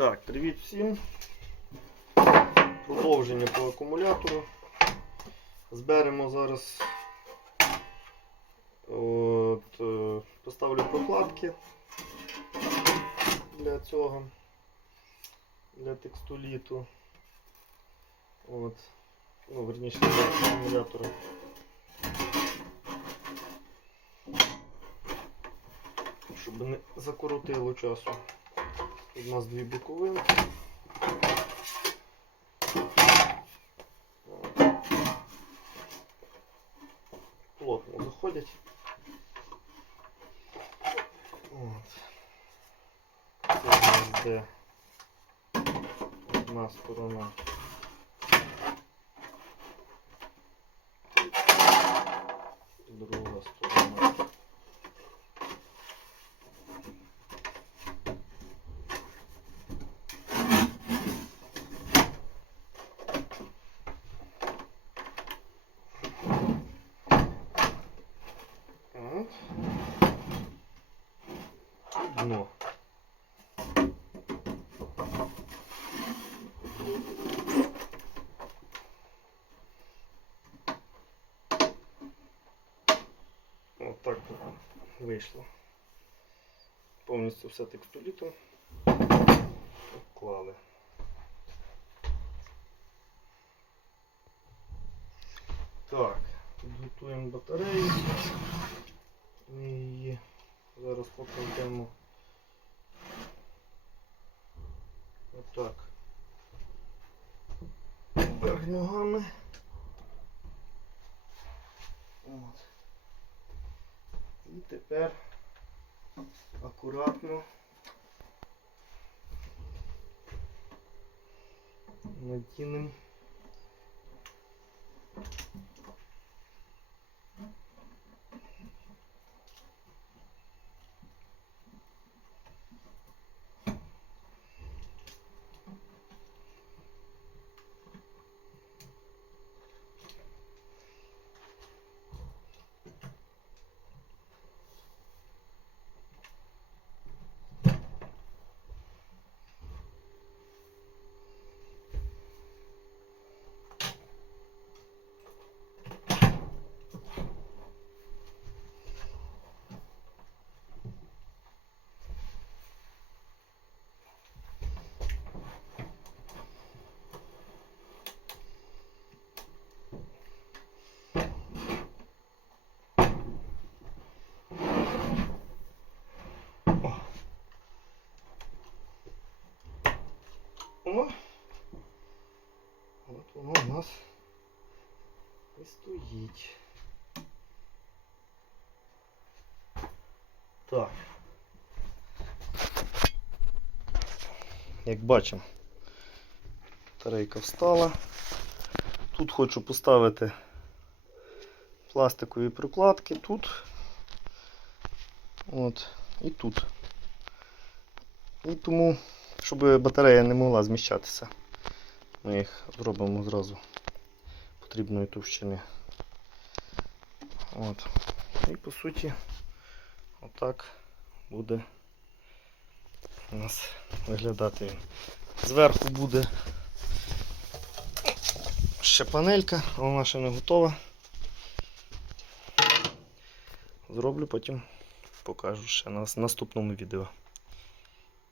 Так, привіт всім. Продовження по акумулятору. Зберемо зараз. От, е, поставлю прокладки для цього, для текстоліту. От. Ну, верніше для акумулятора. Щоб не закоротило часу. У нас дві боковинки. Плотно заходять. От. У нас де. І дно. От так вийшло. Повністю все текстолітом вклали. Так, підготуємо батарею. Її зараз покладемо отак. Вверх ногами. От. І тепер акуратно надінемо О! От воно у нас і стоїть. Так. Як бачимо, батарейка встала. Тут хочу поставити пластикові прокладки тут. От, і тут. І тому щоб батарея не могла зміщатися. Ми їх зробимо зразу потрібної товщини. От. І по суті отак буде у нас виглядати. Зверху буде ще панелька, але вона ще не готова. Зроблю потім покажу ще на наступному відео.